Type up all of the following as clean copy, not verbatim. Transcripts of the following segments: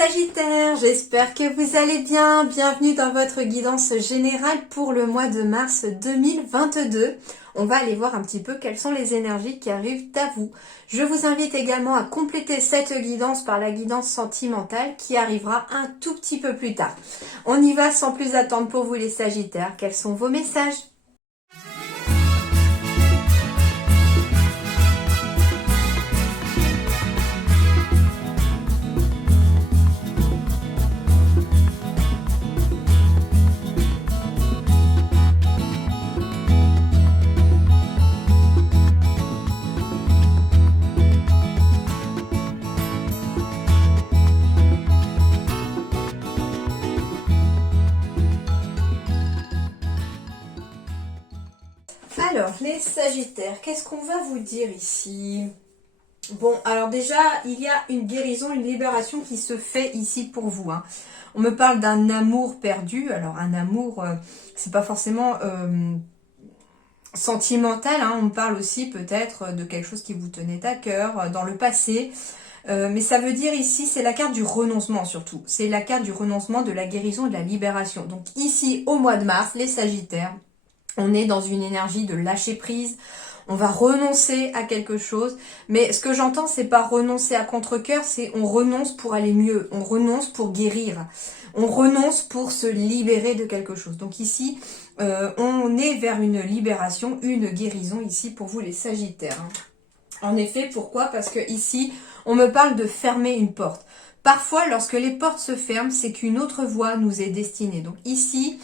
Sagittaires, j'espère que vous allez bien. Bienvenue dans votre guidance générale pour le mois de mars 2022. On va aller voir un petit peu quelles sont les énergies qui arrivent à vous. Je vous invite également à compléter cette guidance par la guidance sentimentale qui arrivera un tout petit peu plus tard. On y va sans plus attendre pour vous les Sagittaires. Quels sont vos messages ? Alors, les Sagittaires, qu'est-ce qu'on va vous dire ici? Bon, alors déjà, il y a une guérison, une libération qui se fait ici pour vous. On me parle d'un amour perdu. Alors, un amour, c'est pas forcément sentimental. On me parle aussi peut-être de quelque chose qui vous tenait à cœur dans le passé. Mais ça veut dire ici, c'est la carte du renoncement surtout. C'est la carte du renoncement, de la guérison et de la libération. Donc ici, au mois de mars, les Sagittaires, on est dans une énergie de lâcher prise. On va renoncer à quelque chose. Mais ce que j'entends, c'est pas renoncer à contre-cœur, c'est on renonce pour aller mieux. On renonce pour guérir. On renonce pour se libérer de quelque chose. Donc ici, on est vers une libération, une guérison ici pour vous les Sagittaires. En effet, pourquoi? Parce que ici, on me parle de fermer une porte. Parfois, lorsque les portes se ferment, c'est qu'une autre voie nous est destinée. Donc ici,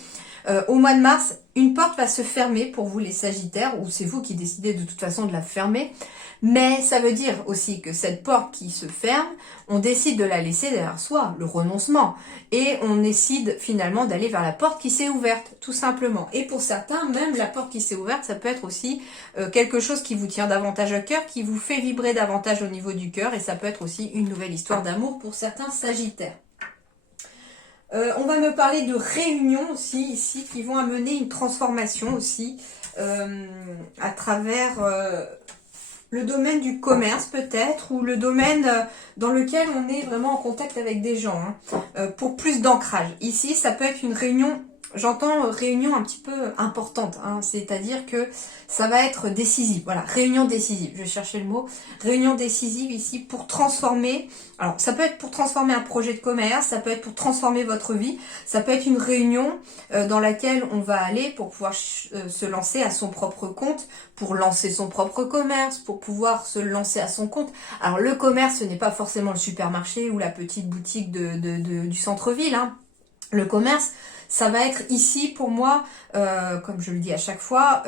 au mois de mars, une porte va se fermer pour vous les Sagittaires, ou c'est vous qui décidez de toute façon de la fermer. Mais ça veut dire aussi que cette porte qui se ferme, on décide de la laisser derrière soi, le renoncement. Et on décide finalement d'aller vers la porte qui s'est ouverte, tout simplement. Et pour certains, même la porte qui s'est ouverte, ça peut être aussi quelque chose qui vous tient davantage à cœur, qui vous fait vibrer davantage au niveau du cœur. Et ça peut être aussi une nouvelle histoire d'amour pour certains Sagittaires. On va me parler de réunions aussi ici qui vont amener une transformation aussi à travers le domaine du commerce peut-être ou le domaine dans lequel on est vraiment en contact avec des gens pour plus d'ancrage. Ici ça peut être une réunion, j'entends réunion un petit peu importante, c'est-à-dire que ça va être décisif. Voilà, réunion décisive, je cherchais le mot. Réunion décisive ici pour transformer, alors ça peut être pour transformer un projet de commerce, ça peut être pour transformer votre vie, ça peut être une réunion dans laquelle on va aller pour pouvoir se lancer à son propre compte, pour lancer son propre commerce, pour pouvoir se lancer à son compte. Alors le commerce, ce n'est pas forcément le supermarché ou la petite boutique du centre-ville. Le commerce, ça va être ici pour moi, comme je le dis à chaque fois,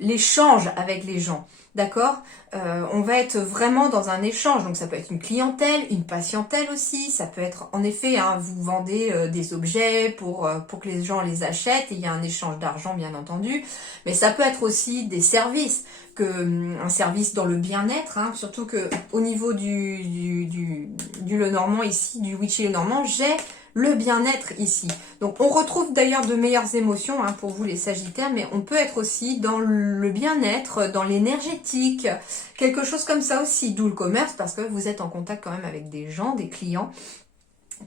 l'échange avec les gens. D'accord, on va être vraiment dans un échange, donc ça peut être une clientèle, une patientèle aussi, ça peut être en effet, vous vendez des objets pour que les gens les achètent et il y a un échange d'argent bien entendu, mais ça peut être aussi des services, un service dans le bien-être, surtout que au niveau du Lenormand ici, du Witchy Lenormand, j'ai le bien-être ici. Donc on retrouve d'ailleurs de meilleures émotions pour vous les Sagittaires, mais on peut être aussi dans le bien-être, dans l'énergétique, quelque chose comme ça aussi, d'où le commerce, parce que vous êtes en contact quand même avec des gens, des clients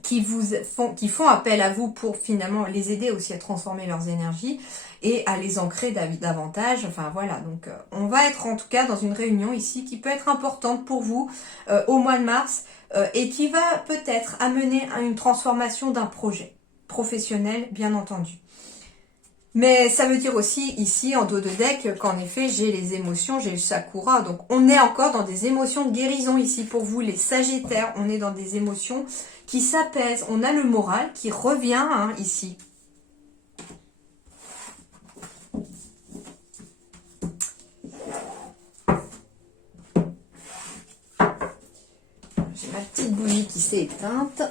qui font appel à vous pour finalement les aider aussi à transformer leurs énergies et à les ancrer davantage. Enfin voilà, donc on va être en tout cas dans une réunion ici qui peut être importante pour vous au mois de mars et qui va peut-être amener à une transformation d'un projet professionnel, bien entendu. Mais ça veut dire aussi ici en dos de deck qu'en effet j'ai les émotions, j'ai le Sakura. Donc on est encore dans des émotions de guérison ici pour vous les Sagittaires. On est dans des émotions qui s'apaisent. On a le moral qui revient ici. J'ai ma petite bougie qui s'est éteinte.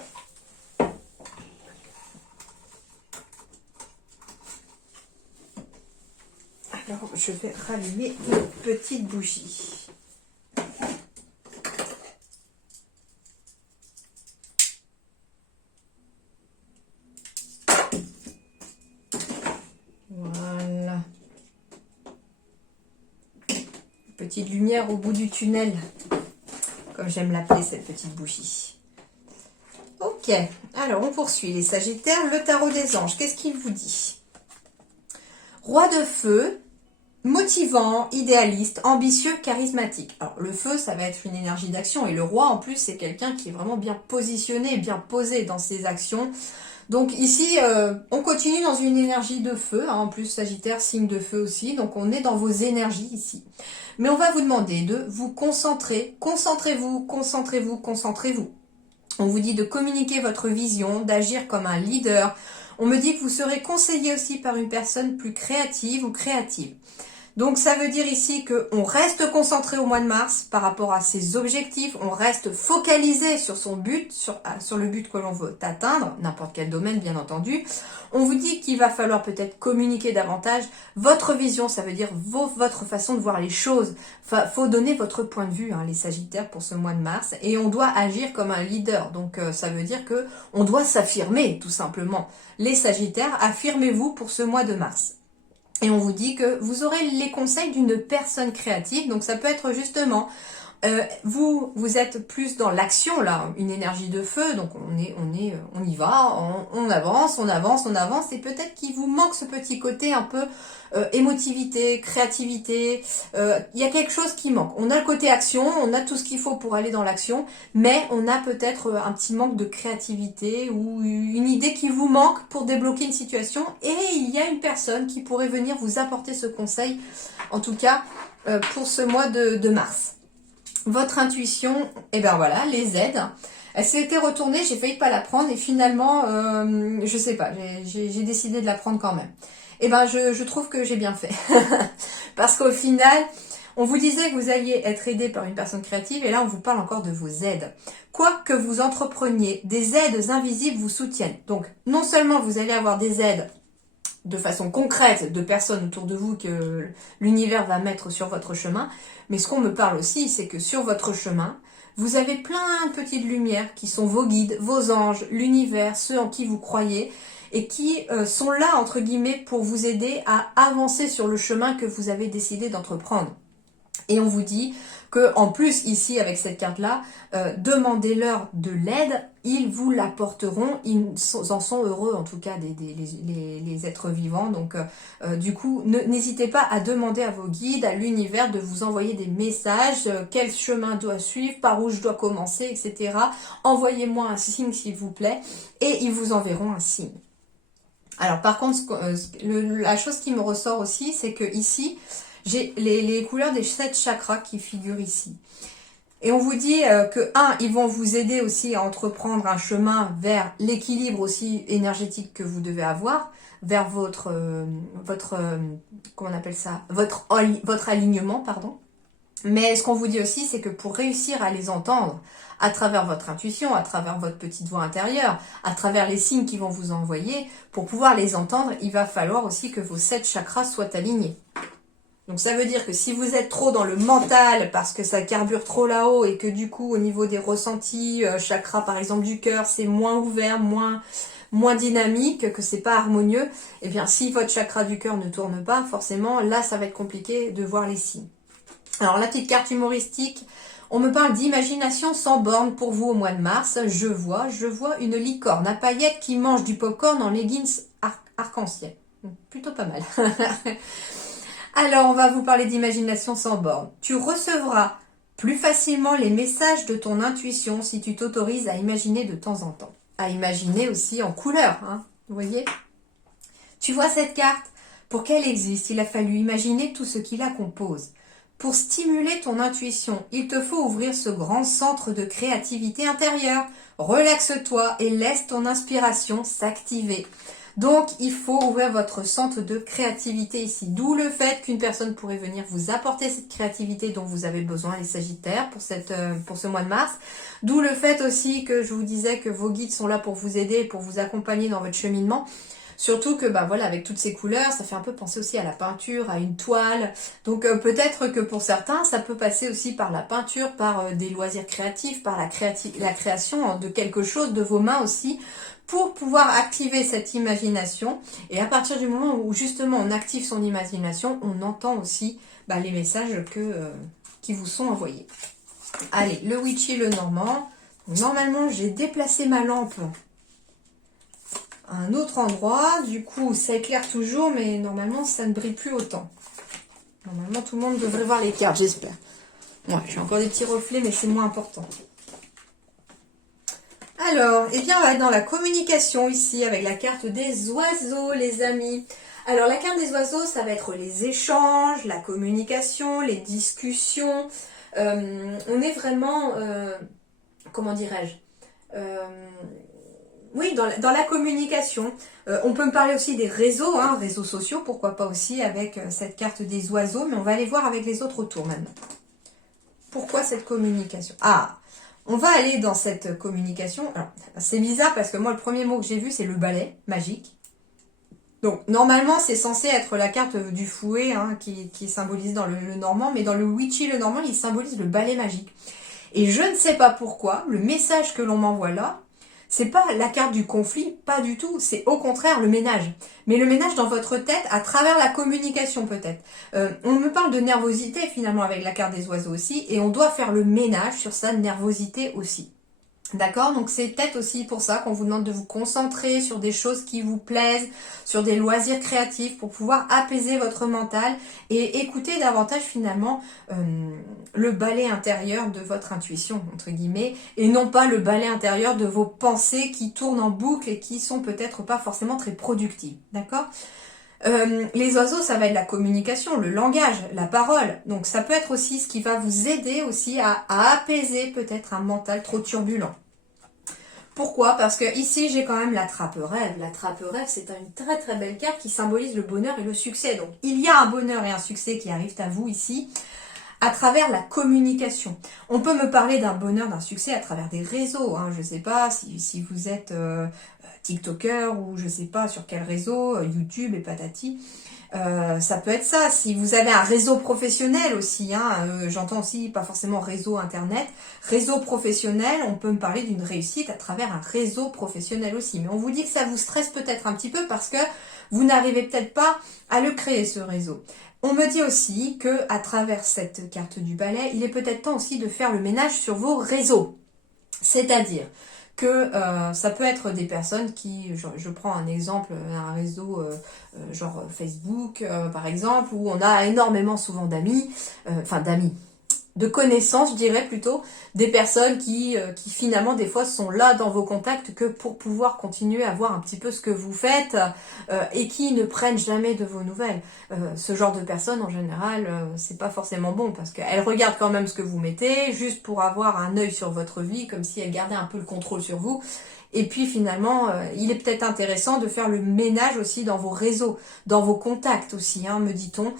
Alors, je vais rallumer une petite bougie. Voilà. Petite lumière au bout du tunnel, comme j'aime l'appeler cette petite bougie. Ok, alors on poursuit les Sagittaires. Le tarot des anges, qu'est-ce qu'il vous dit? Roi de feu, motivant, idéaliste, ambitieux, charismatique. Alors le feu, ça va être une énergie d'action et le roi en plus c'est quelqu'un qui est vraiment bien positionné, bien posé dans ses actions. Donc ici, on continue dans une énergie de feu, hein. En plus Sagittaire, signe de feu aussi, donc on est dans vos énergies ici. Mais on va vous demander de vous concentrer, concentrez-vous, concentrez-vous, concentrez-vous. On vous dit de communiquer votre vision, d'agir comme un leader. On me dit que vous serez conseillé aussi par une personne plus créative ou créative. Donc ça veut dire ici qu'on reste concentré au mois de mars par rapport à ses objectifs, on reste focalisé sur son but, sur le but que l'on veut atteindre, n'importe quel domaine bien entendu. On vous dit qu'il va falloir peut-être communiquer davantage votre vision, ça veut dire votre façon de voir les choses. Faut donner votre point de vue, hein, les Sagittaires, pour ce mois de mars, et on doit agir comme un leader. Donc ça veut dire que on doit s'affirmer, tout simplement. Les Sagittaires, affirmez-vous pour ce mois de mars. Et on vous dit que vous aurez les conseils d'une personne créative. Donc ça peut être justement, vous êtes plus dans l'action là, une énergie de feu. Donc on y va, on avance, on avance, on avance. Et peut-être qu'il vous manque ce petit côté un peu émotivité, créativité. Il y a quelque chose qui manque. On a le côté action, on a tout ce qu'il faut pour aller dans l'action, mais on a peut-être un petit manque de créativité ou une idée qui vous manque pour débloquer une situation. Et il y a une personne qui pourrait venir vous apporter ce conseil, en tout cas pour ce mois de mars. Votre intuition, et ben voilà, les aide. Elle s'était retournée, j'ai failli pas la prendre et finalement, je sais pas, j'ai décidé de la prendre quand même. Et ben je trouve que j'ai bien fait. Parce qu'au final, on vous disait que vous alliez être aidé par une personne créative et là on vous parle encore de vos aides. Quoi que vous entrepreniez, des aides invisibles vous soutiennent. Donc non seulement vous allez avoir des aides de façon concrète de personnes autour de vous que l'univers va mettre sur votre chemin, mais ce qu'on me parle aussi, c'est que sur votre chemin, vous avez plein de petites lumières qui sont vos guides, vos anges, l'univers, ceux en qui vous croyez, et qui sont là, entre guillemets, pour vous aider à avancer sur le chemin que vous avez décidé d'entreprendre. Et on vous dit que en plus ici avec cette carte là, demandez-leur de l'aide, ils vous l'apporteront, ils en sont heureux en tout cas les êtres vivants. Donc du coup n'hésitez pas à demander à vos guides, à l'univers de vous envoyer des messages, quel chemin doit suivre, par où je dois commencer, etc. Envoyez-moi un signe s'il vous plaît et ils vous enverront un signe. Alors par contre la chose qui me ressort aussi, c'est que ici j'ai les couleurs des 7 chakras qui figurent ici. Et on vous dit que, ils vont vous aider aussi à entreprendre un chemin vers l'équilibre aussi énergétique que vous devez avoir, vers votre comment on appelle ça, votre alignement, pardon. Mais ce qu'on vous dit aussi, c'est que pour réussir à les entendre, à travers votre intuition, à travers votre petite voix intérieure, à travers les signes qu'ils vont vous envoyer, pour pouvoir les entendre, il va falloir aussi que vos 7 chakras soient alignés. Donc ça veut dire que si vous êtes trop dans le mental parce que ça carbure trop là-haut et que du coup au niveau des ressentis, chakra par exemple du cœur, c'est moins ouvert, moins dynamique, que c'est pas harmonieux, et bien si votre chakra du cœur ne tourne pas, forcément là ça va être compliqué de voir les signes. Alors la petite carte humoristique, on me parle d'imagination sans borne pour vous au mois de mars. Je vois une licorne à paillettes qui mange du popcorn en leggings arc-en-ciel. Plutôt pas mal. Alors, on va vous parler d'imagination sans borne. Tu recevras plus facilement les messages de ton intuition si tu t'autorises à imaginer de temps en temps. À imaginer aussi en couleur, hein, vous voyez? Tu vois cette carte? Pour qu'elle existe, il a fallu imaginer tout ce qui la compose. Pour stimuler ton intuition, il te faut ouvrir ce grand centre de créativité intérieure. Relaxe-toi et laisse ton inspiration s'activer. Donc, il faut ouvrir votre centre de créativité ici. D'où le fait qu'une personne pourrait venir vous apporter cette créativité dont vous avez besoin, les Sagittaires, pour ce mois de mars. D'où le fait aussi que je vous disais que vos guides sont là pour vous aider, pour vous accompagner dans votre cheminement. Surtout que, voilà, avec toutes ces couleurs, ça fait un peu penser aussi à la peinture, à une toile. Donc, peut-être que pour certains, ça peut passer aussi par la peinture, par des loisirs créatifs, par la création de quelque chose, de vos mains aussi, pour pouvoir activer cette imagination. Et à partir du moment où, justement, on active son imagination, on entend aussi les messages qui vous sont envoyés. Allez, le Witchy, le Normand. Normalement, j'ai déplacé ma lampe à un autre endroit. Du coup, ça éclaire toujours, mais normalement, ça ne brille plus autant. Normalement, tout le monde devrait voir les cartes, j'espère. Ouais, j'ai encore des petits reflets, mais c'est moins important. Alors, eh bien, on va être dans la communication ici, avec la carte des oiseaux, les amis. Alors, la carte des oiseaux, ça va être les échanges, la communication, les discussions. On est vraiment... comment dirais-je, oui, dans la communication. On peut me parler aussi des réseaux, hein, réseaux sociaux, pourquoi pas aussi avec cette carte des oiseaux, mais on va aller voir avec les autres autour maintenant. Pourquoi cette communication? Ah, on va aller dans cette communication. Alors, c'est bizarre parce que moi, le premier mot que j'ai vu, c'est le balai magique. Donc, normalement, c'est censé être la carte du fouet, hein, qui symbolise dans le normand, mais dans le witchy, le normand, il symbolise le balai magique. Et je ne sais pas pourquoi, le message que l'on m'envoie là, c'est pas la carte du conflit, pas du tout, c'est au contraire le ménage. Mais le ménage dans votre tête à travers la communication peut-être. On me parle de nervosité finalement avec la carte des oiseaux aussi, et on doit faire le ménage sur sa nervosité aussi. D'accord? Donc c'est peut-être aussi pour ça qu'on vous demande de vous concentrer sur des choses qui vous plaisent, sur des loisirs créatifs pour pouvoir apaiser votre mental et écouter davantage finalement le balai intérieur de votre intuition, entre guillemets, et non pas le balai intérieur de vos pensées qui tournent en boucle et qui sont peut-être pas forcément très productives. D'accord? Les oiseaux, ça va être la communication, le langage, la parole. Donc ça peut être aussi ce qui va vous aider aussi à apaiser peut-être un mental trop turbulent. Pourquoi? Parce que ici j'ai quand même la trappe-rêve. La trappe-rêve, c'est une très très belle carte qui symbolise le bonheur et le succès. Donc il y a un bonheur et un succès qui arrivent à vous ici à travers la communication. On peut me parler d'un bonheur, d'un succès à travers des réseaux. Hein. Je ne sais pas si vous êtes TikToker ou je ne sais pas sur quel réseau, YouTube et patati. Ça peut être ça. Si vous avez un réseau professionnel aussi, hein, j'entends aussi pas forcément réseau internet, réseau professionnel, on peut me parler d'une réussite à travers un réseau professionnel aussi. Mais on vous dit que ça vous stresse peut-être un petit peu parce que vous n'arrivez peut-être pas à le créer ce réseau. On me dit aussi que à travers cette carte du balai, il est peut-être temps aussi de faire le ménage sur vos réseaux. C'est-à-dire que ça peut être des personnes qui, je prends un exemple, un réseau genre Facebook par exemple, où on a énormément souvent d'amis, de connaissances, je dirais plutôt, des personnes qui finalement des fois sont là dans vos contacts que pour pouvoir continuer à voir un petit peu ce que vous faites et qui ne prennent jamais de vos nouvelles. Ce genre de personnes en général, c'est pas forcément bon parce qu'elles regardent quand même ce que vous mettez juste pour avoir un œil sur votre vie, comme si elles gardaient un peu le contrôle sur vous. Et puis finalement, il est peut-être intéressant de faire le ménage aussi dans vos réseaux, dans vos contacts aussi, hein, me dit-on.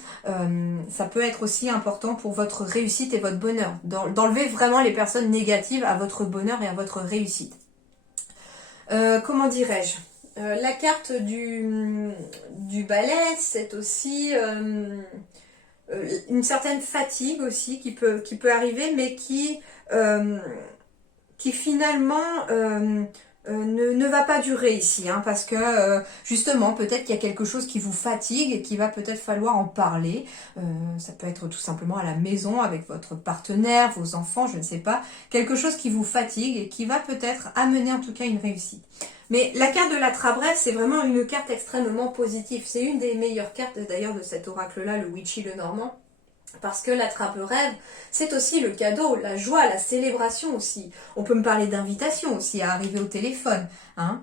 Ça peut être aussi important pour votre réussite et votre bonheur, d'enlever vraiment les personnes négatives à votre bonheur et à votre réussite. Comment dirais-je? La carte du balai, c'est aussi une certaine fatigue aussi qui peut arriver, mais qui finalement ne va pas durer ici, hein, parce que justement, peut-être qu'il y a quelque chose qui vous fatigue et qu'il va peut-être falloir en parler. Ça peut être tout simplement à la maison, avec votre partenaire, vos enfants, je ne sais pas. Quelque chose qui vous fatigue et qui va peut-être amener en tout cas une réussite. Mais la carte de la trappe-rêve, c'est vraiment une carte extrêmement positive. C'est une des meilleures cartes d'ailleurs de cet oracle-là, le Witchy le Normand. Parce que la trappe-rêve, c'est aussi le cadeau, la joie, la célébration aussi. On peut me parler d'invitation aussi à arriver au téléphone. Hein.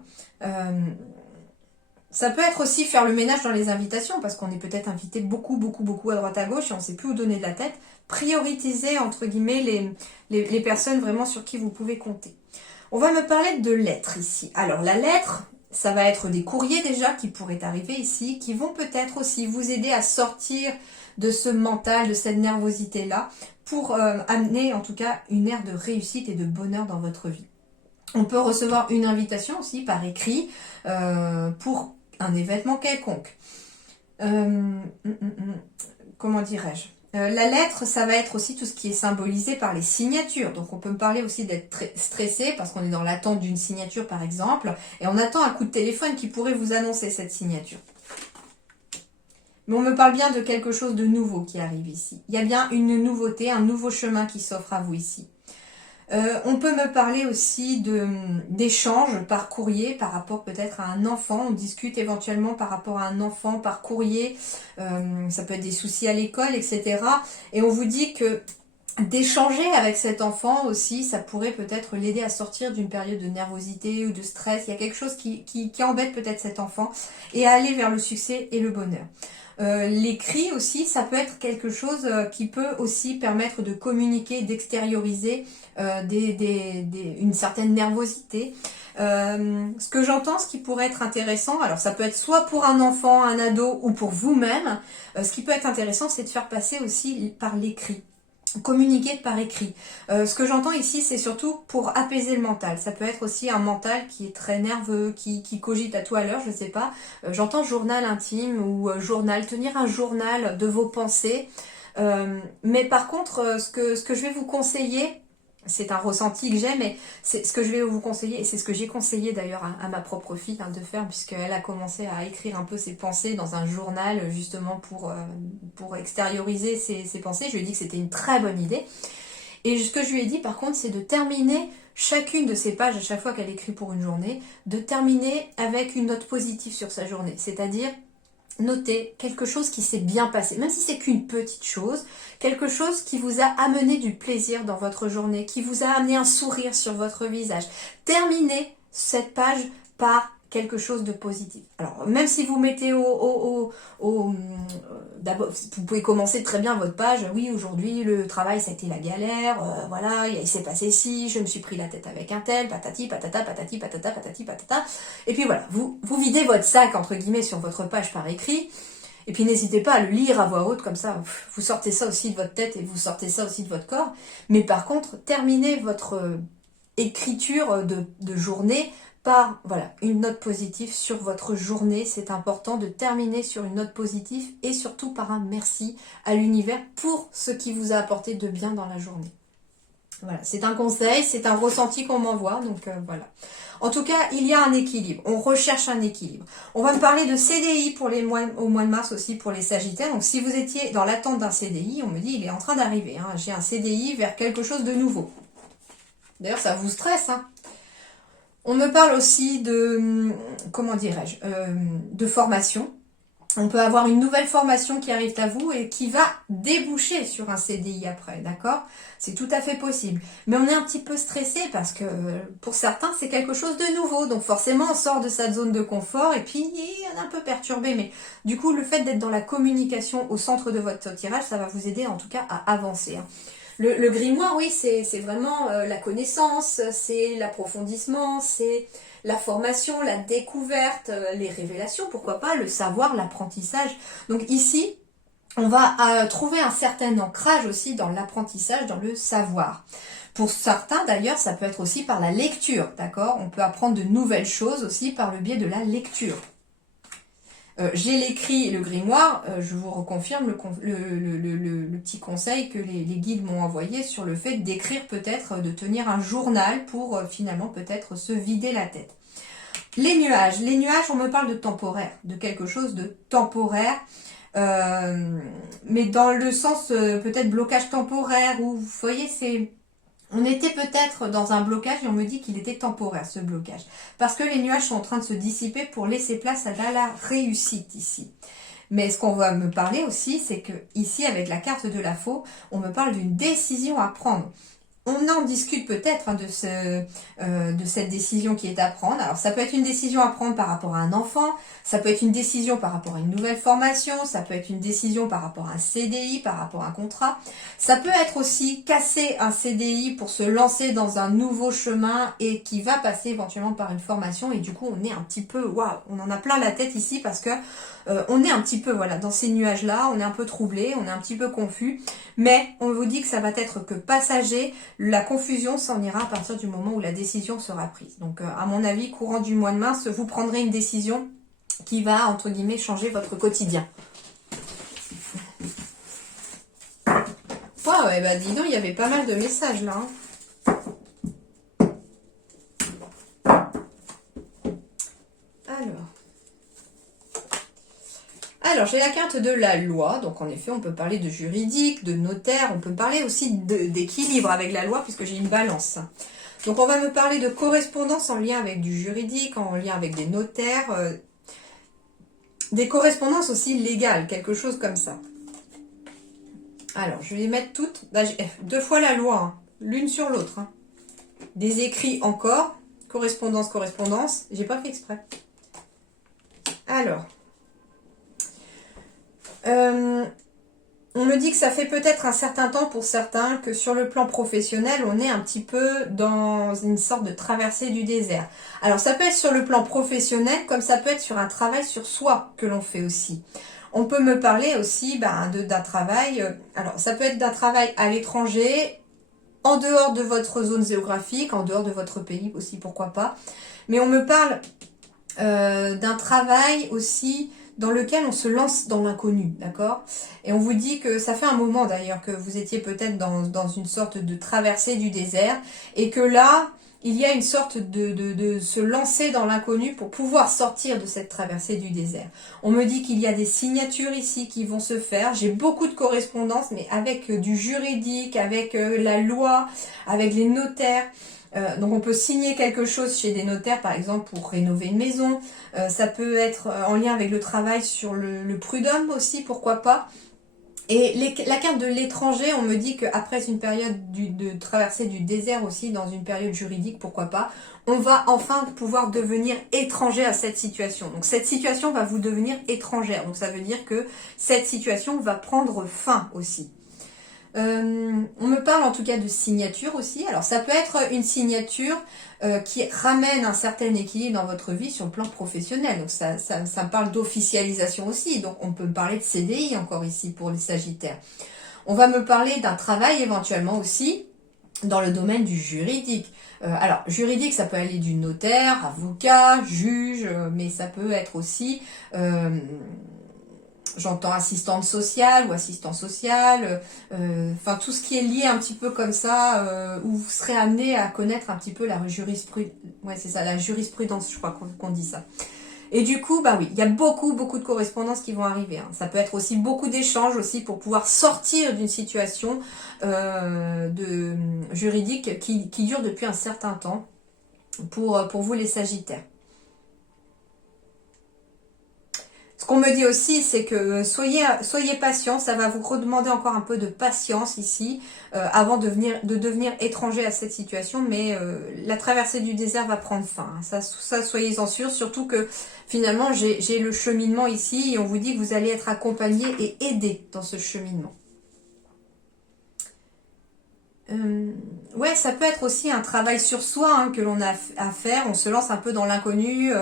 Ça peut être aussi faire le ménage dans les invitations, parce qu'on est peut-être invité beaucoup à droite à gauche et on ne sait plus où donner de la tête. Prioritisez, entre guillemets, les personnes vraiment sur qui vous pouvez compter. On va me parler de lettres ici. Alors la lettre, ça va être des courriers déjà qui pourraient arriver ici, qui vont peut-être aussi vous aider à sortir de ce mental, de cette nervosité-là, pour amener en tout cas une ère de réussite et de bonheur dans votre vie. On peut recevoir une invitation aussi par écrit pour un événement quelconque. Comment dirais-je? La lettre, ça va être aussi tout ce qui est symbolisé par les signatures. Donc on peut me parler aussi d'être très stressé parce qu'on est dans l'attente d'une signature par exemple. Et on attend un coup de téléphone qui pourrait vous annoncer cette signature. Mais on me parle bien de quelque chose de nouveau qui arrive ici. Il y a bien une nouveauté, un nouveau chemin qui s'offre à vous ici. On peut me parler aussi d'échanges par courrier par rapport peut-être à un enfant. On discute éventuellement par rapport à un enfant par courrier. Ça peut être des soucis à l'école, etc. Et on vous dit que d'échanger avec cet enfant aussi, ça pourrait peut-être l'aider à sortir d'une période de nervosité ou de stress. Il y a quelque chose qui embête peut-être cet enfant et à aller vers le succès et le bonheur. Les cris aussi, ça peut être quelque chose qui peut aussi permettre de communiquer, d'extérioriser une certaine nervosité. Ce que j'entends, ce qui pourrait être intéressant, alors ça peut être soit pour un enfant, un ado ou pour vous-même, ce qui peut être intéressant, c'est de faire passer aussi par l'écrit. Communiquer par écrit. Ce que j'entends ici, c'est surtout pour apaiser le mental. Ça peut être aussi un mental qui est très nerveux, qui cogite à tout à l'heure, je ne sais pas. J'entends journal intime ou journal, tenir un journal de vos pensées. Mais par contre, ce que je vais vous conseiller, c'est un ressenti que j'ai, mais c'est ce que je vais vous conseiller, et c'est ce que j'ai conseillé d'ailleurs à ma propre fille de faire, puisqu'elle a commencé à écrire un peu ses pensées dans un journal, justement pour extérioriser ses pensées. Je lui ai dit que c'était une très bonne idée. Et ce que je lui ai dit, par contre, c'est de terminer chacune de ces pages, à chaque fois qu'elle écrit pour une journée, de terminer avec une note positive sur sa journée. C'est-à-dire notez quelque chose qui s'est bien passé, même si c'est qu'une petite chose, quelque chose qui vous a amené du plaisir dans votre journée, qui vous a amené un sourire sur votre visage. Terminez cette page par quelque chose de positif. Alors, même si vous mettez d'abord, vous pouvez commencer très bien votre page. Oui, aujourd'hui, le travail, ça a été la galère. Voilà, il s'est passé ci, je me suis pris la tête avec un tel, patati, patata, patati, patata, patati, patata. Et puis voilà, vous videz votre sac, entre guillemets, sur votre page par écrit. Et puis n'hésitez pas à le lire à voix haute, comme ça, vous sortez ça aussi de votre tête et vous sortez ça aussi de votre corps. Mais par contre, terminez votre écriture de journée par voilà, une note positive sur votre journée. C'est important de terminer sur une note positive et surtout par un merci à l'univers pour ce qui vous a apporté de bien dans la journée. Voilà, c'est un conseil, c'est un ressenti qu'on m'envoie, donc voilà. En tout cas, il y a un équilibre, on recherche un équilibre. On va me parler de CDI au mois de mars aussi pour les Sagittaires. Donc si vous étiez dans l'attente d'un CDI, on me dit il est en train d'arriver. Hein. J'ai un CDI vers quelque chose de nouveau. D'ailleurs, ça vous stresse, hein. On me parle aussi de, comment dirais-je, de formation. On peut avoir une nouvelle formation qui arrive à vous et qui va déboucher sur un CDI après, d'accord? C'est tout à fait possible. Mais on est un petit peu stressé parce que pour certains, c'est quelque chose de nouveau. Donc forcément, on sort de sa zone de confort et puis on est un peu perturbé. Mais du coup, le fait d'être dans la communication au centre de votre tirage, ça va vous aider en tout cas à avancer. Hein. Le grimoire, oui, c'est vraiment la connaissance, c'est l'approfondissement, c'est la formation, la découverte, les révélations, pourquoi pas, le savoir, l'apprentissage. Donc ici, on va trouver un certain ancrage aussi dans l'apprentissage, dans le savoir. Pour certains, d'ailleurs, ça peut être aussi par la lecture, d'accord? On peut apprendre de nouvelles choses aussi par le biais de la lecture. J'ai l'écrit le grimoire, je vous reconfirme le petit conseil que les guides m'ont envoyé sur le fait d'écrire peut-être, de tenir un journal pour finalement peut-être se vider la tête. Les nuages, on me parle de temporaire, de quelque chose de temporaire, mais dans le sens peut-être blocage temporaire, où vous voyez on était peut-être dans un blocage et on me dit qu'il était temporaire, ce blocage. Parce que les nuages sont en train de se dissiper pour laisser place à la réussite ici. Mais ce qu'on va me parler aussi, c'est que ici, avec la carte de la faux, on me parle d'une décision à prendre. On en discute peut-être hein, de cette décision qui est à prendre. Alors ça peut être une décision à prendre par rapport à un enfant, ça peut être une décision par rapport à une nouvelle formation, ça peut être une décision par rapport à un CDI, par rapport à un contrat. Ça peut être aussi casser un CDI pour se lancer dans un nouveau chemin et qui va passer éventuellement par une formation. Et du coup on est un petit peu, waouh, on en a plein la tête ici parce que on est un petit peu voilà dans ces nuages-là, on est un peu troublé, on est un petit peu confus. Mais on vous dit que ça va être que passager. La confusion s'en ira à partir du moment où la décision sera prise. Donc, à mon avis, courant du mois de mars, vous prendrez une décision qui va, entre guillemets, changer votre quotidien. Ouais, bah dis donc, il y avait pas mal de messages là. Hein. Alors, Alors, j'ai la carte de la loi, donc en effet, on peut parler de juridique, de notaire, on peut parler aussi d'équilibre avec la loi, puisque j'ai une balance. Donc, on va me parler de correspondance en lien avec du juridique, en lien avec des notaires, des correspondances aussi légales, quelque chose comme ça. Alors, je vais les mettre toutes. Bah, deux fois la loi, hein, l'une sur l'autre. Hein. Des écrits encore, correspondance, correspondance. J'ai pas fait exprès. Alors, on me dit que ça fait peut-être un certain temps pour certains que sur le plan professionnel, on est un petit peu dans une sorte de traversée du désert. Alors, ça peut être sur le plan professionnel, comme ça peut être sur un travail sur soi que l'on fait aussi. On peut me parler aussi d'un travail, alors ça peut être d'un travail à l'étranger, en dehors de votre zone géographique, en dehors de votre pays aussi, pourquoi pas. Mais on me parle d'un travail aussi dans lequel on se lance dans l'inconnu, d'accord? Et on vous dit que ça fait un moment d'ailleurs que vous étiez peut-être dans une sorte de traversée du désert et que là, il y a une sorte de se lancer dans l'inconnu pour pouvoir sortir de cette traversée du désert. On me dit qu'il y a des signatures ici qui vont se faire. J'ai beaucoup de correspondances, mais avec du juridique, avec la loi, avec les notaires. Donc on peut signer quelque chose chez des notaires, par exemple, pour rénover une maison. Ça peut être en lien avec le travail sur le prud'homme aussi, pourquoi pas. Et la carte de l'étranger, on me dit qu'après une période de traversée du désert aussi, dans une période juridique, pourquoi pas, on va enfin pouvoir devenir étranger à cette situation. Donc cette situation va vous devenir étrangère. Donc ça veut dire que cette situation va prendre fin aussi. On me parle en tout cas de signature aussi. Alors ça peut être une signature qui ramène un certain équilibre dans votre vie sur le plan professionnel. Donc ça me parle d'officialisation aussi. Donc on peut me parler de CDI encore ici pour les Sagittaires. On va me parler d'un travail éventuellement aussi dans le domaine du juridique. Alors juridique, ça peut aller du notaire, avocat, juge, mais ça peut être aussi... j'entends assistante sociale ou assistant social, enfin tout ce qui est lié un petit peu comme ça, où vous serez amené à connaître un petit peu la jurisprudence, ouais c'est ça, la jurisprudence, je crois qu'on dit ça. Et du coup, bah oui, il y a beaucoup de correspondances qui vont arriver. Hein. Ça peut être aussi beaucoup d'échanges aussi pour pouvoir sortir d'une situation juridique qui dure depuis un certain temps pour vous les Sagittaires. Ce qu'on me dit aussi, c'est que soyez patient, ça va vous redemander encore un peu de patience ici, avant de devenir étranger à cette situation, mais la traversée du désert va prendre fin. Hein. Ça soyez-en sûrs, surtout que finalement, j'ai le cheminement ici, et on vous dit que vous allez être accompagné et aidé dans ce cheminement. Ouais, ça peut être aussi un travail sur soi hein, que l'on a à faire. On se lance un peu dans l'inconnu.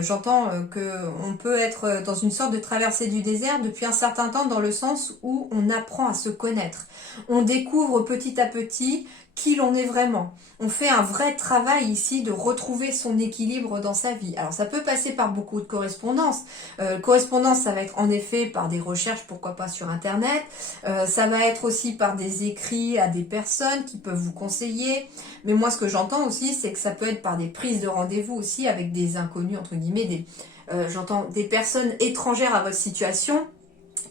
J'entends qu'on peut être dans une sorte de traversée du désert depuis un certain temps dans le sens où on apprend à se connaître. On découvre petit à petit qui l'on est vraiment. On fait un vrai travail ici de retrouver son équilibre dans sa vie. Alors ça peut passer par beaucoup de correspondances. Correspondance, ça va être en effet par des recherches, pourquoi pas sur Internet. Ça va être aussi par des écrits à des personnes qui peuvent vous conseiller. Mais moi, ce que j'entends aussi, c'est que ça peut être par des prises de rendez-vous aussi avec des inconnus, entre guillemets. J'entends des personnes étrangères à votre situation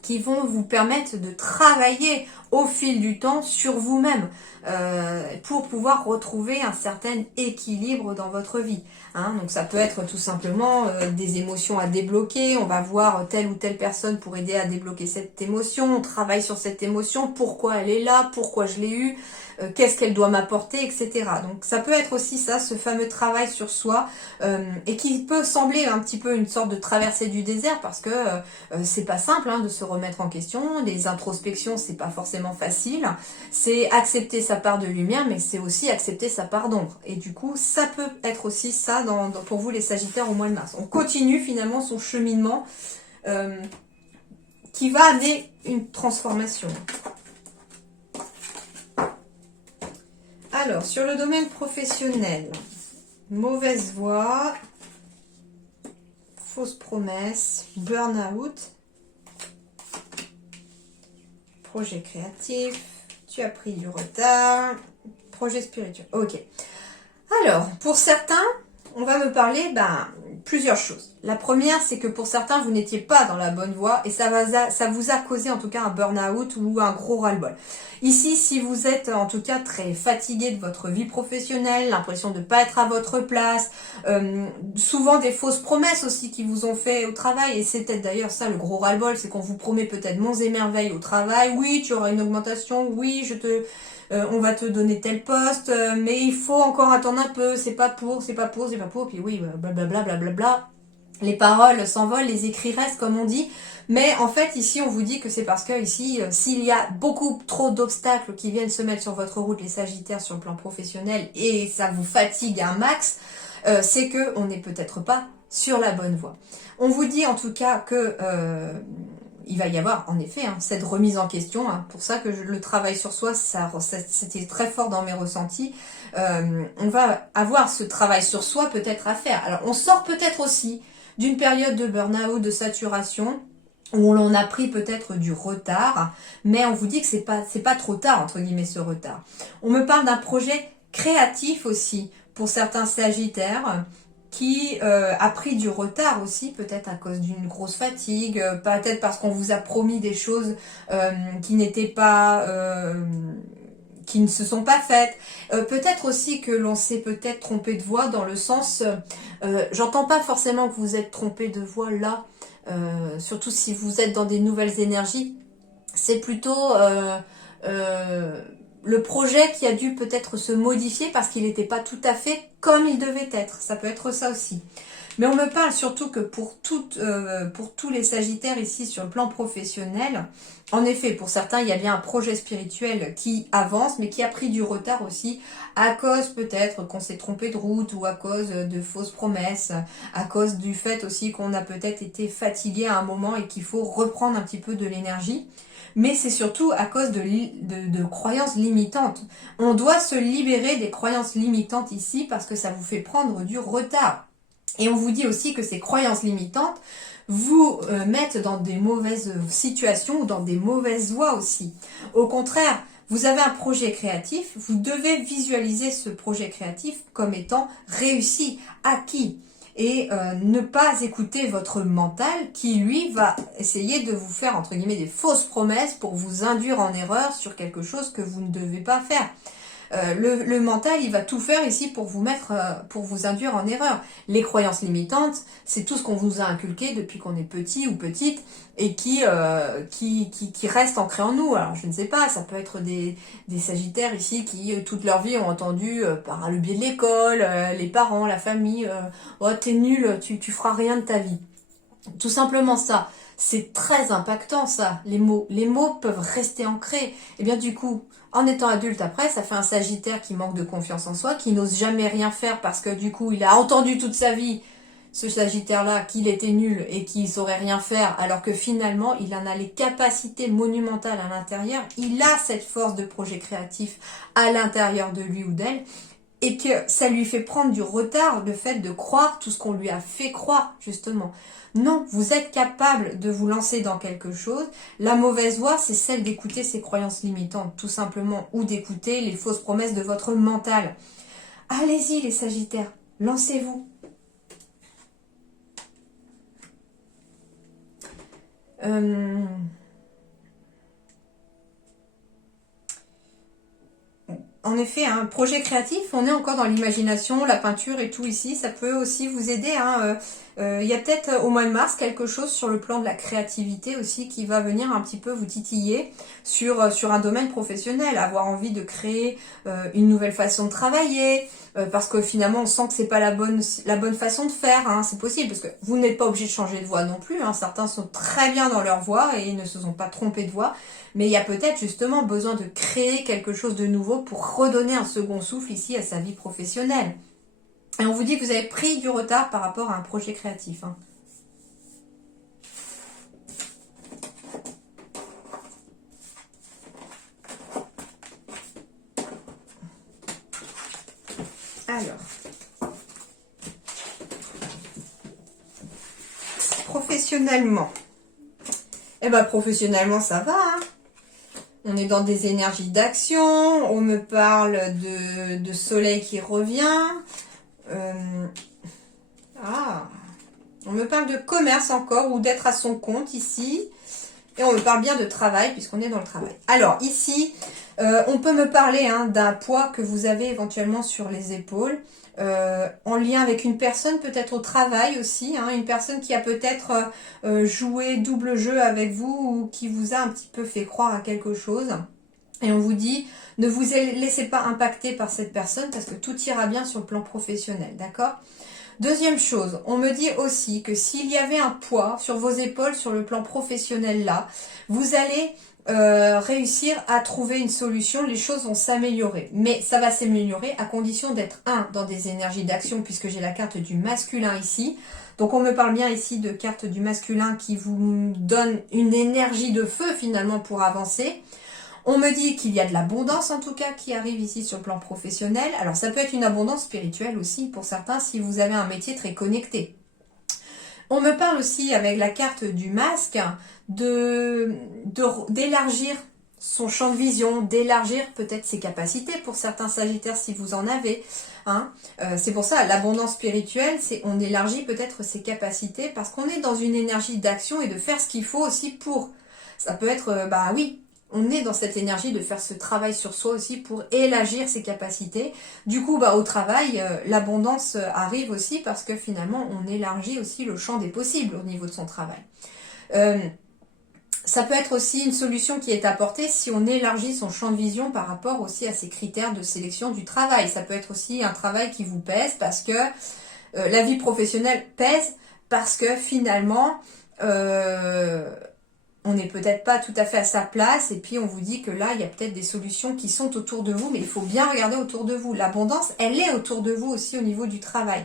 qui vont vous permettre de travailler au fil du temps sur vous-même pour pouvoir retrouver un certain équilibre dans votre vie. Hein. Donc ça peut être tout simplement des émotions à débloquer, on va voir telle ou telle personne pour aider à débloquer cette émotion, on travaille sur cette émotion, pourquoi elle est là, pourquoi je l'ai eue, qu'est-ce qu'elle doit m'apporter, etc. Donc ça peut être aussi ça, ce fameux travail sur soi, et qui peut sembler un petit peu une sorte de traversée du désert parce que c'est pas simple hein, de se remettre en question, les introspections c'est pas forcément facile, c'est accepter sa part de lumière mais c'est aussi accepter sa part d'ombre. Et du coup ça peut être aussi ça pour vous les Sagittaires au mois de mars. On continue finalement son cheminement qui va amener une transformation. Alors, sur le domaine professionnel, mauvaise voix, fausse promesse, burn-out, projet créatif, tu as pris du retard, projet spirituel. Ok. Alors, pour certains, on va me parler plusieurs choses. La première, c'est que pour certains, vous n'étiez pas dans la bonne voie et ça vous a causé en tout cas un burn-out ou un gros ras-le-bol. Ici, si vous êtes en tout cas très fatigué de votre vie professionnelle, l'impression de ne pas être à votre place, souvent des fausses promesses aussi qui vous ont fait au travail, et c'est peut-être d'ailleurs ça le gros ras-le-bol, c'est qu'on vous promet peut-être monts et merveilles au travail, oui, tu auras une augmentation, oui, on va te donner tel poste, mais il faut encore attendre un peu, c'est pas pour, puis oui, blablabla, blablabla. Les paroles s'envolent, les écrits restent, comme on dit. Mais en fait, ici, on vous dit que c'est parce que ici, s'il y a beaucoup trop d'obstacles qui viennent se mettre sur votre route, les Sagittaires, sur le plan professionnel, et ça vous fatigue un max, c'est que on n'est peut-être pas sur la bonne voie. On vous dit en tout cas que il va y avoir en effet cette remise en question. Pour ça que le travail sur soi, c'était très fort dans mes ressentis. On va avoir ce travail sur soi peut-être à faire. Alors on sort peut-être aussi d'une période de burn-out, de saturation, où l'on a pris peut-être du retard, mais on vous dit que c'est pas trop tard, entre guillemets, ce retard. On me parle d'un projet créatif aussi, pour certains Sagittaires, qui a pris du retard aussi, peut-être à cause d'une grosse fatigue, peut-être parce qu'on vous a promis des choses qui n'étaient pas... qui ne se sont pas faites. Peut-être aussi que l'on s'est peut-être trompé de voie dans le sens... j'entends pas forcément que vous êtes trompé de voie là, surtout si vous êtes dans des nouvelles énergies. C'est plutôt le projet qui a dû peut-être se modifier parce qu'il n'était pas tout à fait comme il devait être. Ça peut être ça aussi. Mais on me parle surtout que pour tous les Sagittaires ici sur le plan professionnel, en effet, pour certains, il y a bien un projet spirituel qui avance, mais qui a pris du retard aussi, à cause peut-être qu'on s'est trompé de route, ou à cause de fausses promesses, à cause du fait aussi qu'on a peut-être été fatigué à un moment et qu'il faut reprendre un petit peu de l'énergie. Mais c'est surtout à cause de croyances limitantes. On doit se libérer des croyances limitantes ici parce que ça vous fait prendre du retard. Et on vous dit aussi que ces croyances limitantes vous mettent dans des mauvaises situations ou dans des mauvaises voies aussi. Au contraire, vous avez un projet créatif, vous devez visualiser ce projet créatif comme étant réussi, acquis. Et ne pas écouter votre mental qui, lui, va essayer de vous faire, entre guillemets, des fausses promesses pour vous induire en erreur sur quelque chose que vous ne devez pas faire. Le mental, il va tout faire ici pour vous pour vous induire en erreur. Les croyances limitantes, c'est tout ce qu'on vous a inculqué depuis qu'on est petit ou petite et qui reste ancré en nous. Alors je ne sais pas, ça peut être des Sagittaires ici qui toute leur vie ont entendu par le biais de l'école, les parents, la famille, oh t'es nul, tu feras rien de ta vie. Tout simplement ça. C'est très impactant ça, les mots. Les mots peuvent rester ancrés. Et bien du coup, en étant adulte après, ça fait un Sagittaire qui manque de confiance en soi, qui n'ose jamais rien faire parce que du coup, il a entendu toute sa vie, ce Sagittaire-là, qu'il était nul et qu'il saurait rien faire, alors que finalement, il en a les capacités monumentales à l'intérieur. Il a cette force de projet créatif à l'intérieur de lui ou d'elle. Et que ça lui fait prendre du retard, le fait de croire tout ce qu'on lui a fait croire, justement. Non, vous êtes capable de vous lancer dans quelque chose. La mauvaise voie, c'est celle d'écouter ses croyances limitantes, tout simplement, ou d'écouter les fausses promesses de votre mental. Allez-y, les Sagittaires, lancez-vous. En effet, un projet créatif, on est encore dans l'imagination, la peinture et tout ici, ça peut aussi vous aider. Il y a peut-être au mois de mars quelque chose sur le plan de la créativité aussi qui va venir un petit peu vous titiller sur un domaine professionnel, avoir envie de créer une nouvelle façon de travailler, parce que finalement on sent que c'est pas la bonne façon de faire, c'est possible, parce que vous n'êtes pas obligé de changer de voie non plus, certains sont très bien dans leur voie et ne se sont pas trompés de voie, mais il y a peut-être justement besoin de créer quelque chose de nouveau pour redonner un second souffle ici à sa vie professionnelle. Et on vous dit que vous avez pris du retard par rapport à un projet créatif. Alors, professionnellement. Eh ben, professionnellement, ça va. On est dans des énergies d'action. On me parle de soleil qui revient. On me parle de commerce encore ou d'être à son compte ici. Et on me parle bien de travail puisqu'on est dans le travail. Alors ici, on peut me parler d'un poids que vous avez éventuellement sur les épaules. En lien avec une personne peut-être au travail aussi. Une personne qui a peut-être joué double jeu avec vous ou qui vous a un petit peu fait croire à quelque chose. Et on vous dit, ne vous laissez pas impacter par cette personne parce que tout ira bien sur le plan professionnel, d'accord ? Deuxième chose, on me dit aussi que s'il y avait un poids sur vos épaules sur le plan professionnel là, vous allez réussir à trouver une solution, les choses vont s'améliorer. Mais ça va s'améliorer à condition d'être dans des énergies d'action puisque j'ai la carte du masculin ici. Donc on me parle bien ici de carte du masculin qui vous donne une énergie de feu finalement pour avancer. On me dit qu'il y a de l'abondance en tout cas qui arrive ici sur le plan professionnel. Alors ça peut être une abondance spirituelle aussi pour certains si vous avez un métier très connecté. On me parle aussi avec la carte du masque d'élargir son champ de vision, d'élargir peut-être ses capacités pour certains sagittaires si vous en avez. C'est pour ça l'abondance spirituelle, c'est on élargit peut-être ses capacités parce qu'on est dans une énergie d'action et de faire ce qu'il faut aussi pour. Ça peut être, on est dans cette énergie de faire ce travail sur soi aussi pour élargir ses capacités. Du coup, au travail, l'abondance arrive aussi parce que finalement, on élargit aussi le champ des possibles au niveau de son travail. Ça peut être aussi une solution qui est apportée si on élargit son champ de vision par rapport aussi à ses critères de sélection du travail. Ça peut être aussi un travail qui vous pèse parce que la vie professionnelle pèse parce que finalement... on n'est peut-être pas tout à fait à sa place et puis on vous dit que là, il y a peut-être des solutions qui sont autour de vous, mais il faut bien regarder autour de vous. L'abondance, elle est autour de vous aussi au niveau du travail.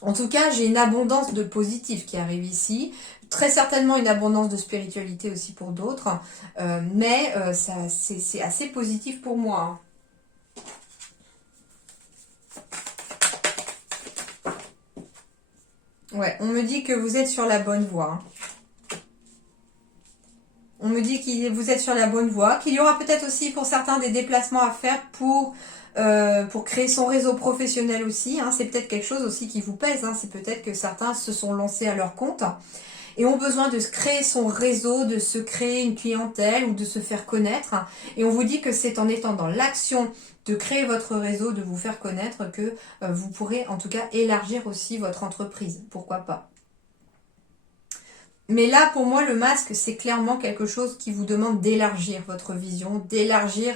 En tout cas, j'ai une abondance de positif qui arrive ici. Très certainement une abondance de spiritualité aussi pour d'autres, mais c'est assez positif pour moi. Ouais, on me dit que vous êtes sur la bonne voie. On me dit que vous êtes sur la bonne voie, qu'il y aura peut-être aussi pour certains des déplacements à faire pour créer son réseau professionnel aussi. C'est peut-être quelque chose aussi qui vous pèse. C'est peut-être que certains se sont lancés à leur compte et ont besoin de créer son réseau, de se créer une clientèle ou de se faire connaître. Et on vous dit que c'est en étant dans l'action de créer votre réseau, de vous faire connaître que vous pourrez en tout cas élargir aussi votre entreprise. Pourquoi pas ? Mais là, pour moi, le masque, c'est clairement quelque chose qui vous demande d'élargir votre vision, d'élargir...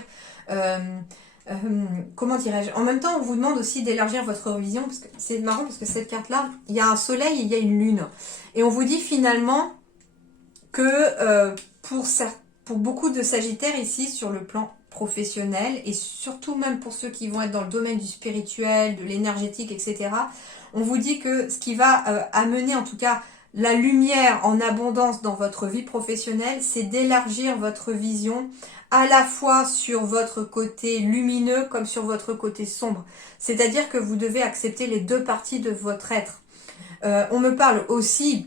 comment dirais-je ? En même temps, on vous demande aussi d'élargir votre vision, parce que c'est marrant, parce que cette carte-là, il y a un soleil et il y a une lune. Et on vous dit finalement que pour beaucoup de sagittaires ici, sur le plan professionnel, et surtout même pour ceux qui vont être dans le domaine du spirituel, de l'énergétique, etc., on vous dit que ce qui va amener en tout cas... la lumière en abondance dans votre vie professionnelle, c'est d'élargir votre vision à la fois sur votre côté lumineux comme sur votre côté sombre. C'est-à-dire que vous devez accepter les deux parties de votre être. On me parle aussi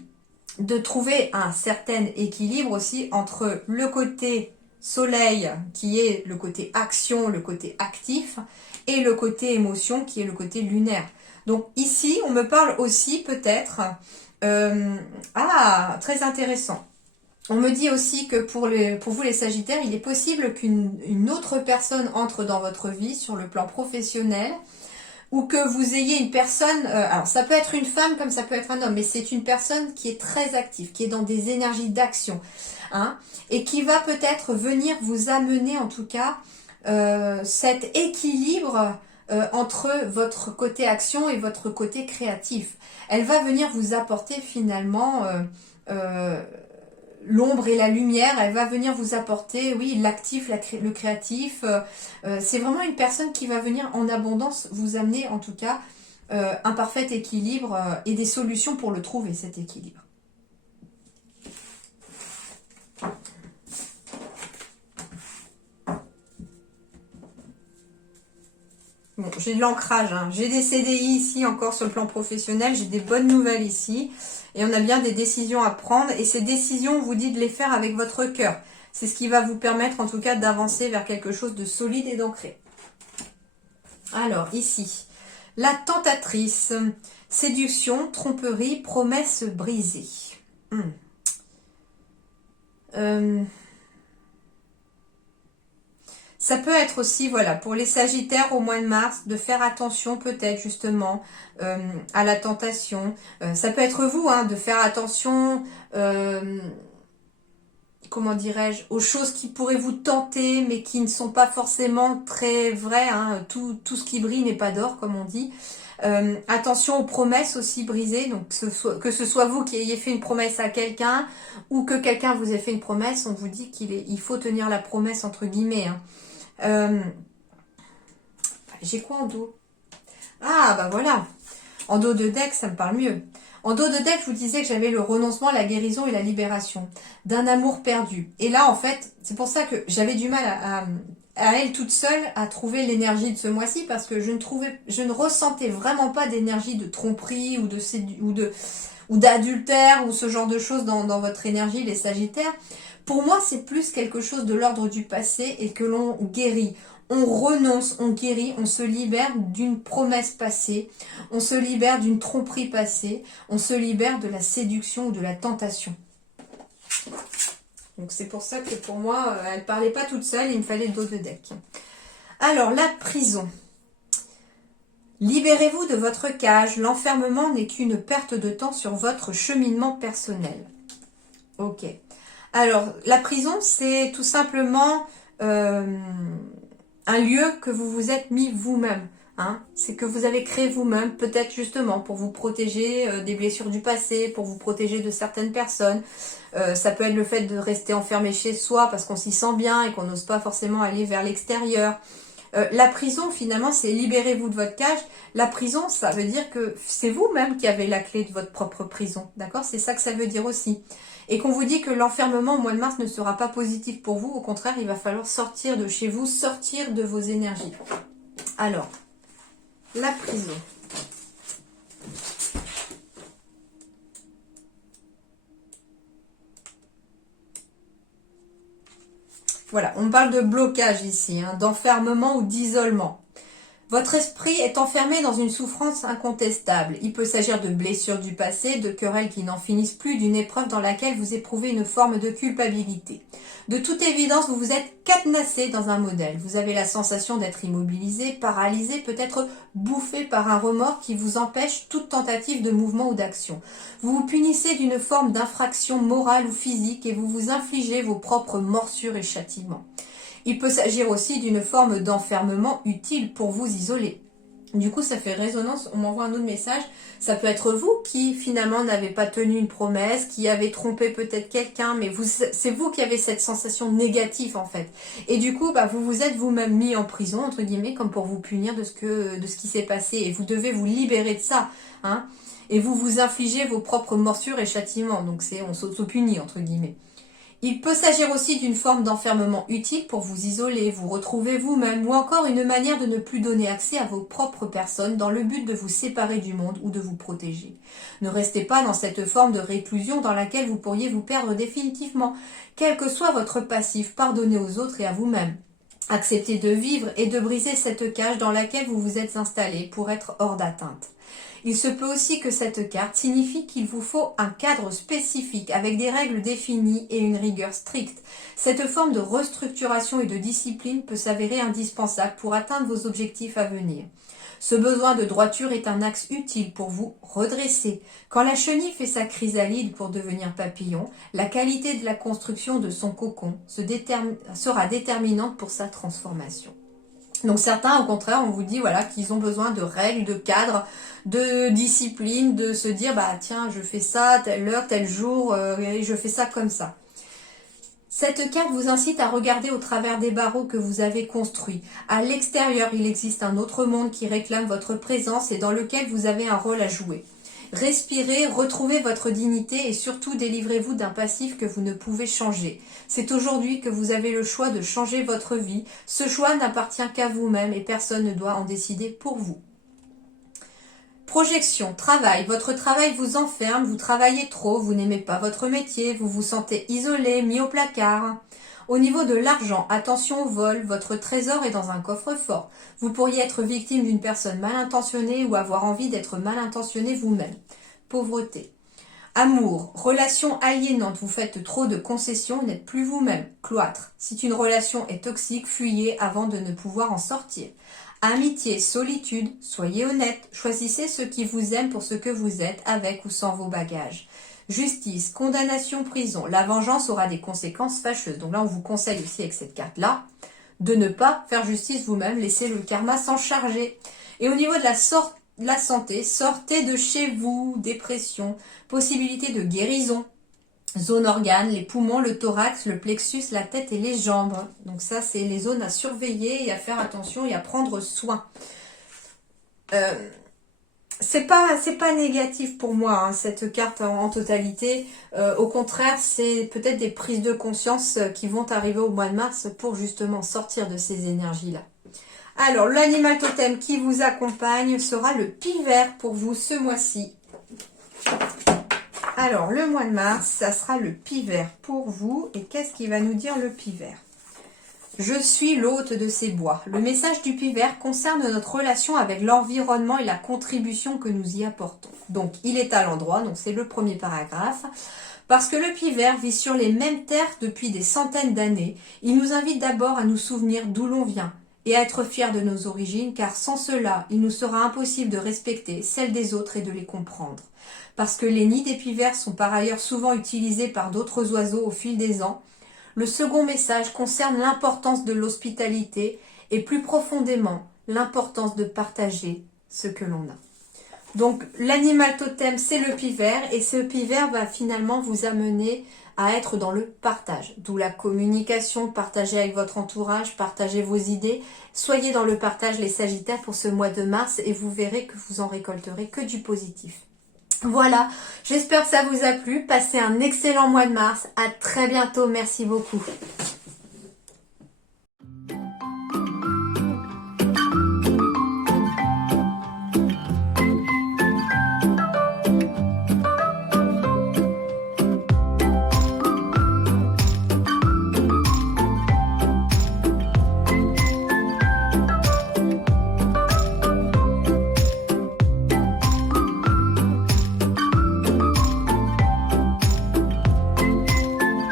de trouver un certain équilibre aussi entre le côté soleil qui est le côté action, le côté actif et le côté émotion qui est le côté lunaire. Donc ici, on me parle aussi peut-être... très intéressant. On me dit aussi que pour vous les sagittaires, il est possible qu'une autre personne entre dans votre vie sur le plan professionnel ou que vous ayez une personne, alors ça peut être une femme comme ça peut être un homme, mais c'est une personne qui est très active, qui est dans des énergies d'action, et qui va peut-être venir vous amener en tout cas cet équilibre entre votre côté action et votre côté créatif. Elle va venir vous apporter finalement l'ombre et la lumière. Elle va venir vous apporter, oui, l'actif, le créatif. C'est vraiment une personne qui va venir en abondance vous amener en tout cas un parfait équilibre et des solutions pour le trouver, cet équilibre. Bon, j'ai de l'ancrage, j'ai des CDI ici encore sur le plan professionnel, j'ai des bonnes nouvelles ici. Et on a bien des décisions à prendre. Et ces décisions, on vous dit de les faire avec votre cœur. C'est ce qui va vous permettre en tout cas d'avancer vers quelque chose de solide et d'ancré. Alors ici, La tentatrice. Séduction, tromperie, promesse brisée. Ça peut être aussi, voilà, pour les Sagittaires au mois de mars, de faire attention peut-être justement à la tentation. Ça peut être vous, hein, de faire attention, comment dirais-je, aux choses qui pourraient vous tenter, mais qui ne sont pas forcément très vraies. Hein. Tout ce qui brille n'est pas d'or, comme on dit. Attention aux promesses aussi brisées, donc que ce soit vous qui ayez fait une promesse à quelqu'un ou que quelqu'un vous ait fait une promesse, on vous dit il faut tenir la promesse entre guillemets. Hein. J'ai quoi en dos? Ah bah voilà, en dos de deck ça me parle mieux. En dos de deck je vous disais que j'avais le renoncement, la guérison et la libération d'un amour perdu. Et là en fait c'est pour ça que j'avais du mal à elle toute seule à trouver l'énergie de ce mois-ci parce que je ne ressentais vraiment pas d'énergie de tromperie ou d'adultère ou ce genre de choses dans votre énergie les Sagittaires. Pour moi c'est plus quelque chose de l'ordre du passé et que l'on guérit. On renonce, on guérit, on se libère d'une promesse passée, on se libère d'une tromperie passée, on se libère de la séduction ou de la tentation. Donc c'est pour ça que pour moi, elle ne parlait pas toute seule, il me fallait le dos de deck. Alors, la prison. Libérez-vous de votre cage, l'enfermement n'est qu'une perte de temps sur votre cheminement personnel. Ok. Alors, la prison, c'est tout simplement un lieu que vous vous êtes mis vous-même. Hein. C'est que vous avez créé vous-même, peut-être justement pour vous protéger des blessures du passé, pour vous protéger de certaines personnes. Ça peut être le fait de rester enfermé chez soi parce qu'on s'y sent bien et qu'on n'ose pas forcément aller vers l'extérieur. La prison, finalement, c'est libérez-vous de votre cage. La prison, ça veut dire que c'est vous-même qui avez la clé de votre propre prison. D'accord? C'est ça que ça veut dire aussi. Et qu'on vous dit que l'enfermement au mois de mars ne sera pas positif pour vous. Au contraire, il va falloir sortir de chez vous, sortir de vos énergies. Alors, la prison. Voilà, on parle de blocage ici, hein, d'enfermement ou d'isolement. Votre esprit est enfermé dans une souffrance incontestable. Il peut s'agir de blessures du passé, de querelles qui n'en finissent plus, d'une épreuve dans laquelle vous éprouvez une forme de culpabilité. De toute évidence, vous vous êtes cadenassé dans un modèle. Vous avez la sensation d'être immobilisé, paralysé, peut-être bouffé par un remords qui vous empêche toute tentative de mouvement ou d'action. Vous vous punissez d'une forme d'infraction morale ou physique et vous vous infligez vos propres morsures et châtiments. Il peut s'agir aussi d'une forme d'enfermement utile pour vous isoler. Du coup, ça fait résonance, on m'envoie un autre message. Ça peut être vous qui, finalement, n'avez pas tenu une promesse, qui avez trompé peut-être quelqu'un, mais c'est vous qui avez cette sensation négative, en fait. Et du coup, vous vous êtes vous-même mis en prison, entre guillemets, comme pour vous punir de ce qui s'est passé. Et vous devez vous libérer de ça, hein. Et vous vous infligez vos propres morsures et châtiments. Donc, on s'auto-punit, entre guillemets. Il peut s'agir aussi d'une forme d'enfermement utile pour vous isoler, vous retrouver vous-même, ou encore une manière de ne plus donner accès à vos propres personnes dans le but de vous séparer du monde ou de vous protéger. Ne restez pas dans cette forme de réclusion dans laquelle vous pourriez vous perdre définitivement. Quel que soit votre passif, pardonnez aux autres et à vous-même. Acceptez de vivre et de briser cette cage dans laquelle vous vous êtes installé pour être hors d'atteinte. Il se peut aussi que cette carte signifie qu'il vous faut un cadre spécifique avec des règles définies et une rigueur stricte. Cette forme de restructuration et de discipline peut s'avérer indispensable pour atteindre vos objectifs à venir. Ce besoin de droiture est un axe utile pour vous redresser. Quand la chenille fait sa chrysalide pour devenir papillon, la qualité de la construction de son cocon sera déterminante pour sa transformation. Donc certains, au contraire, on vous dit voilà qu'ils ont besoin de règles, de cadres, de discipline, de se dire tiens, je fais ça telle heure, tel jour, et je fais ça comme ça. Cette carte vous incite à regarder au travers des barreaux que vous avez construits. À l'extérieur, il existe un autre monde qui réclame votre présence et dans lequel vous avez un rôle à jouer. Respirez, retrouvez votre dignité et surtout délivrez-vous d'un passif que vous ne pouvez changer. C'est aujourd'hui que vous avez le choix de changer votre vie. Ce choix n'appartient qu'à vous-même et personne ne doit en décider pour vous. Projection, travail. Votre travail vous enferme, vous travaillez trop, vous n'aimez pas votre métier, vous vous sentez isolé, mis au placard. Au niveau de l'argent, attention au vol, votre trésor est dans un coffre-fort. Vous pourriez être victime d'une personne mal intentionnée ou avoir envie d'être mal intentionné vous-même. Pauvreté. Amour, relation aliénante, vous faites trop de concessions, n'êtes plus vous-même. Cloître, si une relation est toxique, fuyez avant de ne pouvoir en sortir. Amitié, solitude, soyez honnête, choisissez ceux qui vous aiment pour ce que vous êtes, avec ou sans vos bagages. Justice, condamnation, prison, la vengeance aura des conséquences fâcheuses. Donc là, on vous conseille aussi avec cette carte-là, de ne pas faire justice vous-même, laissez le karma s'en charger. Et au niveau de la santé, sortez de chez vous, dépression, possibilité de guérison, zone organes, les poumons, le thorax, le plexus, la tête et les jambes. Donc ça, c'est les zones à surveiller et à faire attention et à prendre soin. C'est pas négatif pour moi, hein, cette carte en totalité. Au contraire, c'est peut-être des prises de conscience qui vont arriver au mois de mars pour justement sortir de ces énergies-là. Alors, l'animal totem qui vous accompagne sera le pivert pour vous ce mois-ci. Alors, le mois de mars, ça sera le pivert pour vous. Et qu'est-ce qui va nous dire le pivert? Je suis l'hôte de ces bois. Le message du pivert concerne notre relation avec l'environnement et la contribution que nous y apportons. Donc, il est à l'endroit, donc c'est le premier paragraphe. Parce que le pivert vit sur les mêmes terres depuis des centaines d'années, il nous invite d'abord à nous souvenir d'où l'on vient et à être fiers de nos origines, car sans cela, il nous sera impossible de respecter celles des autres et de les comprendre. Parce que les nids des pivers sont par ailleurs souvent utilisés par d'autres oiseaux au fil des ans, le second message concerne l'importance de l'hospitalité et plus profondément l'importance de partager ce que l'on a. Donc l'animal totem c'est le pivert et ce pivert va finalement vous amener à être dans le partage. D'où la communication, partager avec votre entourage, partager vos idées. Soyez dans le partage les Sagittaires pour ce mois de mars et vous verrez que vous en récolterez que du positif. Voilà, j'espère que ça vous a plu. Passez un excellent mois de mars. À très bientôt. Merci beaucoup.